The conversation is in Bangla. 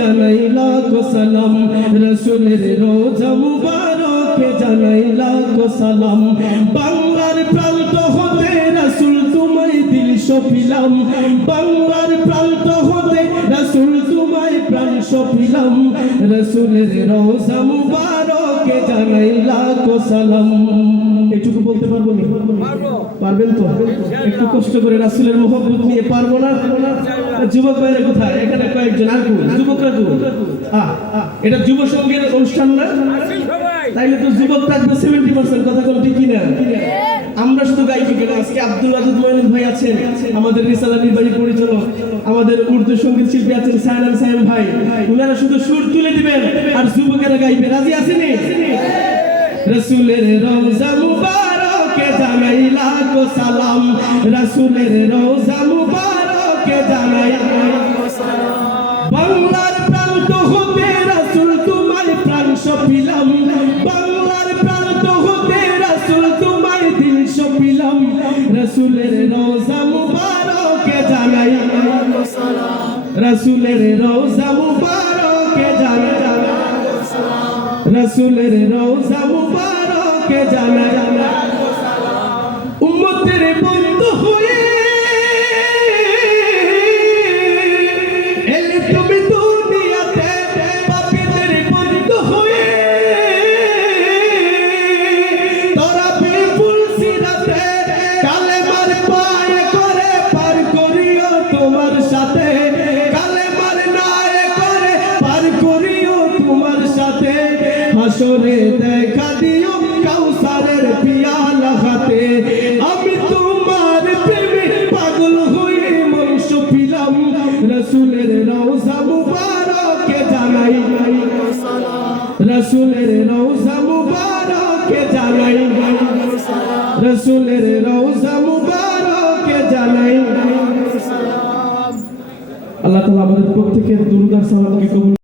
জানাই লাখ সালাম। রসুলের রোজা মুবারকে জানাই লাখ সালাম। বাংলার প্রান্ত হতে রসুল তোমায় দিল সপিলাম। বাংলার প্রান্ত হতে রসুল তোমায় প্রাণ সপিলাম। রসুলের রোজা মুবারকে জানাই লাখো সালাম। এটুকু বলতে পারব না? পারবেন তো? একটু কষ্ট করে রাসুলের মোহব্বত নিয়ে পারব না? যুবক ভাইরা কোথায়? এখানে কয়েকজন। আর যুবকরা আহ, এটা যুব সঙ্গের অনুষ্ঠান না? তাইলে তো যুবক থাকবে সেভেন্টি পার্সেন্ট কথা কোনো ঠিক কিনা আমরা শুধু গাইছি কেন আজকে আব্দুল রাজুদ ময়নুল ভাই আছেন, আমাদের রিসালা নির্বাহী পরিচালক, আমাদের উর্দু সংগীত শিল্পী আছেন সায়নাল সাহেব ভাই। উনারা শুধু সুর তুলে দিবেন আর যুবকেরা গাইবে। রাজি আসেনি রসুলের রোজা মুবারকে জানাই লাখো সালাম। রসুলের রোজা মুবারকে জানাই বাংলার প্রান্ত হতে রসুল সপিলাম। বাংলার প্রান্ত হতে রসুল তোমায় দিল সপিলাম। রসুলের রোজা মুবারকে জানাই। রসুলের রোজা মুবারকে জানাই। রসুলের রোজা মুবারকে জানা হাসরে দেখা দিও কাউসারের পিয়ালা হাতে। আমি তোমার প্রেমে পাগল হয়ে মন পিলাম রসুলের রওজা মুবারকে জানাই। রসুলের রওজা মুবারকে জানাই। রসুলের রওজা মুবারকে জানাই। আল্লাহ তাআলা আমাদের প্রত্যেকের দুরুদার সালামকে কবুল